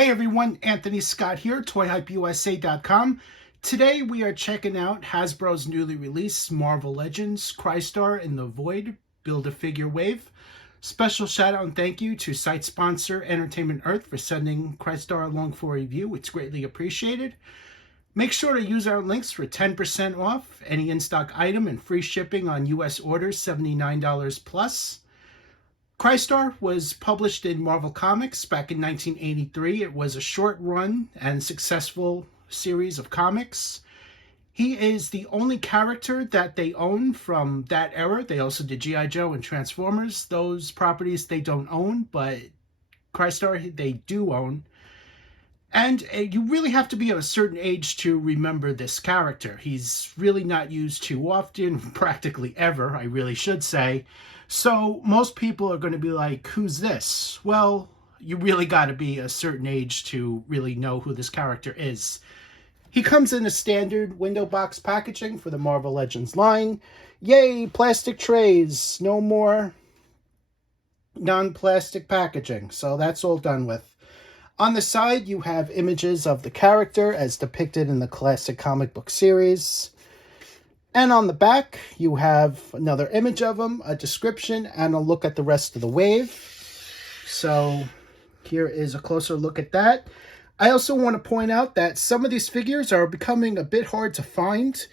Hey everyone, Anthony Scott here, toyhypeusa.com. Today we are checking out Hasbro's newly released Marvel Legends Crystar in the Void Build-A-Figure Wave. Special shout out and thank you to site sponsor Entertainment Earth for sending Crystar along for a review. It's greatly appreciated. Make sure to use our links for 10% off any in-stock item and free shipping on US orders $79 plus. Crystar was published in Marvel Comics back in 1983. It was a short run and successful series of comics. He is the only character that they own from that era. They also did G.I. Joe and Transformers. Those properties they don't own, but Crystar they do own. And you really have to be of a certain age to remember this character. He's really not used too often, practically ever, I really should say. So most people are going to be like, who's this? Well, you really got to be a certain age to really know who this character is. He comes in a standard window box packaging for the Marvel Legends line. Yay, plastic trays. No more non-plastic packaging. So that's all done with. On the side, you have images of the character as depicted in the classic comic book series. And on the back, you have another image of him, a description, and a look at the rest of the wave. So here is a closer look at that. I also want to point out that some of these figures are becoming a bit hard to find.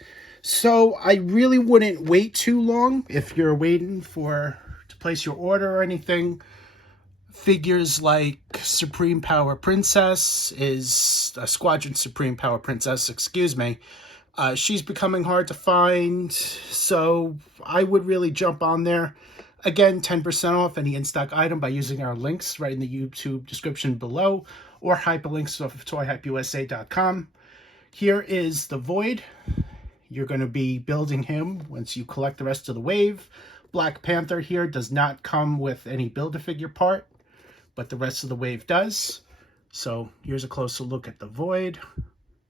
So I really wouldn't wait too long if you're waiting to place your order or anything. Figures like Supreme Power Princess is a Squadron Supreme Power Princess, excuse me. She's becoming hard to find, so I would really jump on there. Again, 10% off any in-stock item by using our links right in the YouTube description below or hyperlinks off of toyhypeusa.com. Here is the Void. You're going to be building him once you collect the rest of the wave. Black Panther here does not come with any Build-A-Figure part, but the rest of the wave does. So here's a closer look at the Void.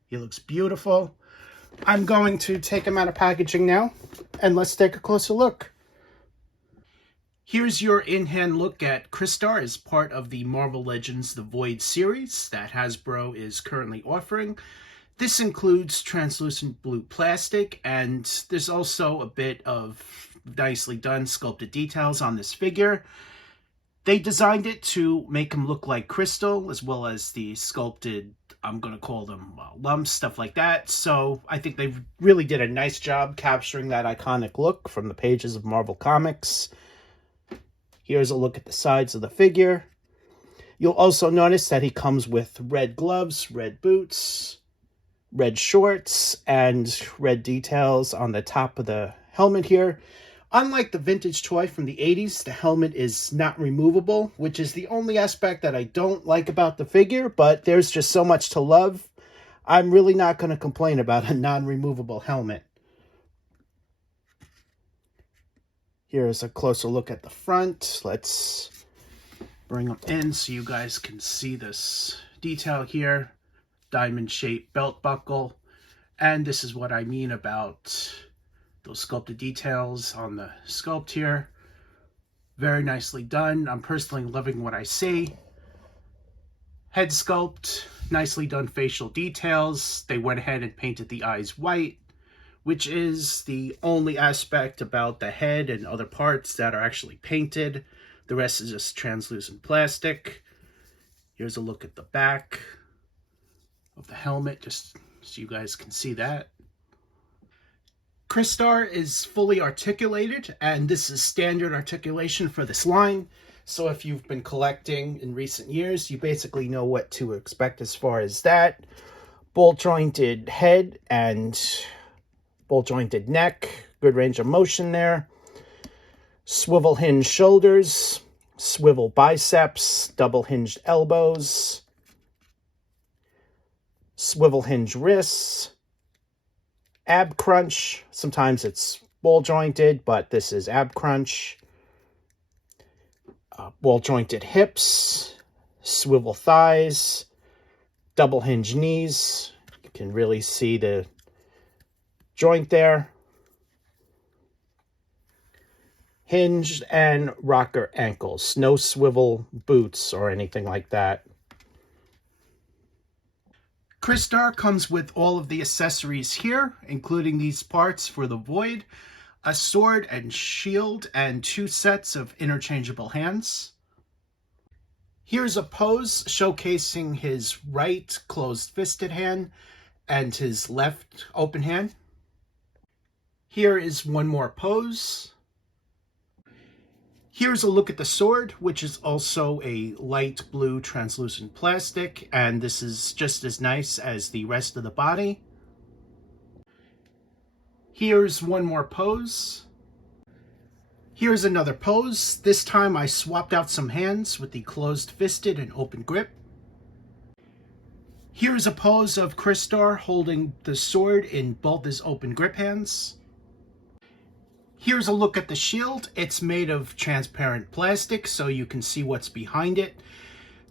He looks beautiful. I'm going to take him out of packaging now, and let's take a closer look. Here's your in-hand look at Crystar as part of the Marvel Legends The Void series that Hasbro is currently offering. This includes translucent blue plastic, and there's also a bit of nicely done sculpted details on this figure. They designed it to make him look like crystal, as well as the sculpted, I'm going to call them lumps, stuff like that. So I think they really did a nice job capturing that iconic look from the pages of Marvel Comics. Here's a look at the sides of the figure. You'll also notice that he comes with red gloves, red boots, red shorts, and red details on the top of the helmet here. Unlike the vintage toy from the 80s, the helmet is not removable, which is the only aspect that I don't like about the figure, but there's just so much to love. I'm really not going to complain about a non-removable helmet. Here's a closer look at the front. Let's bring them in so you guys can see this detail here. Diamond-shaped belt buckle. And this is what I mean about those sculpted details on the sculpt here. Very nicely done. I'm personally loving what I see. Head sculpt, nicely done facial details. They went ahead and painted the eyes white, which is the only aspect about the head and other parts that are actually painted. The rest is just translucent plastic. Here's a look at the back of the helmet, just so you guys can see that. Crystar is fully articulated, and this is standard articulation for this line. So if you've been collecting in recent years, you basically know what to expect as far as that. Ball-jointed head and ball-jointed neck, good range of motion there. Swivel hinge shoulders, swivel biceps, double hinged elbows, swivel hinge wrists, ab crunch. Sometimes it's ball jointed, but this is ab crunch. Ball jointed hips, swivel thighs, double hinge knees. You can really see the joint there. Hinged and rocker ankles. No swivel boots or anything like that. Crystar comes with all of the accessories here, including these parts for the Void, a sword and shield, and 2 sets of interchangeable hands. Here's a pose showcasing his right closed-fisted hand and his left open hand. Here is one more pose. Here's a look at the sword, which is also a light blue translucent plastic, and this is just as nice as the rest of the body. Here's one more pose. Here's another pose. This time I swapped out some hands with the closed-fisted and open grip. Here's a pose of Crystar holding the sword in both his open grip hands. Here's a look at the shield. It's made of transparent plastic, so you can see what's behind it.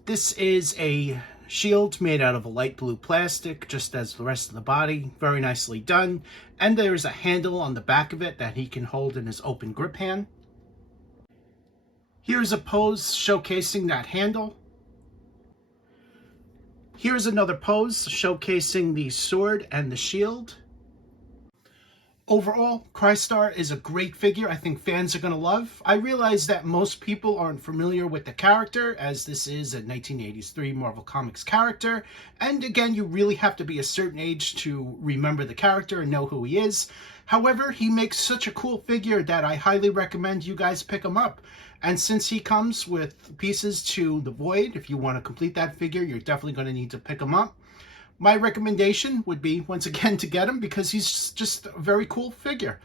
This is a shield made out of a light blue plastic, just as the rest of the body. Very nicely done. And there's a handle on the back of it that he can hold in his open grip hand. Here's a pose showcasing that handle. Here's another pose showcasing the sword and the shield. Overall, Crystar is a great figure I think fans are going to love. I realize that most people aren't familiar with the character, as this is a 1983 Marvel Comics character, and again, you really have to be a certain age to remember the character and know who he is. However, he makes such a cool figure that I highly recommend you guys pick him up. And since he comes with pieces to the Void, if you want to complete that figure, you're definitely going to need to pick him up. My recommendation would be, once again, to get him because he's just a very cool figure.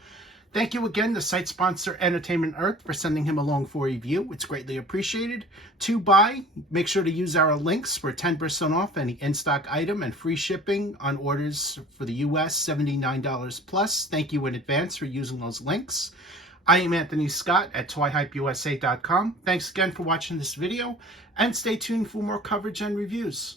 Thank you again, the site sponsor Entertainment Earth, for sending him along for review. It's greatly appreciated. To buy, make sure to use our links for 10% off any in-stock item and free shipping on orders for the US $79 plus. Thank you in advance for using those links. I am Anthony Scott at toyhypeusa.com. Thanks again for watching this video, and stay tuned for more coverage and reviews.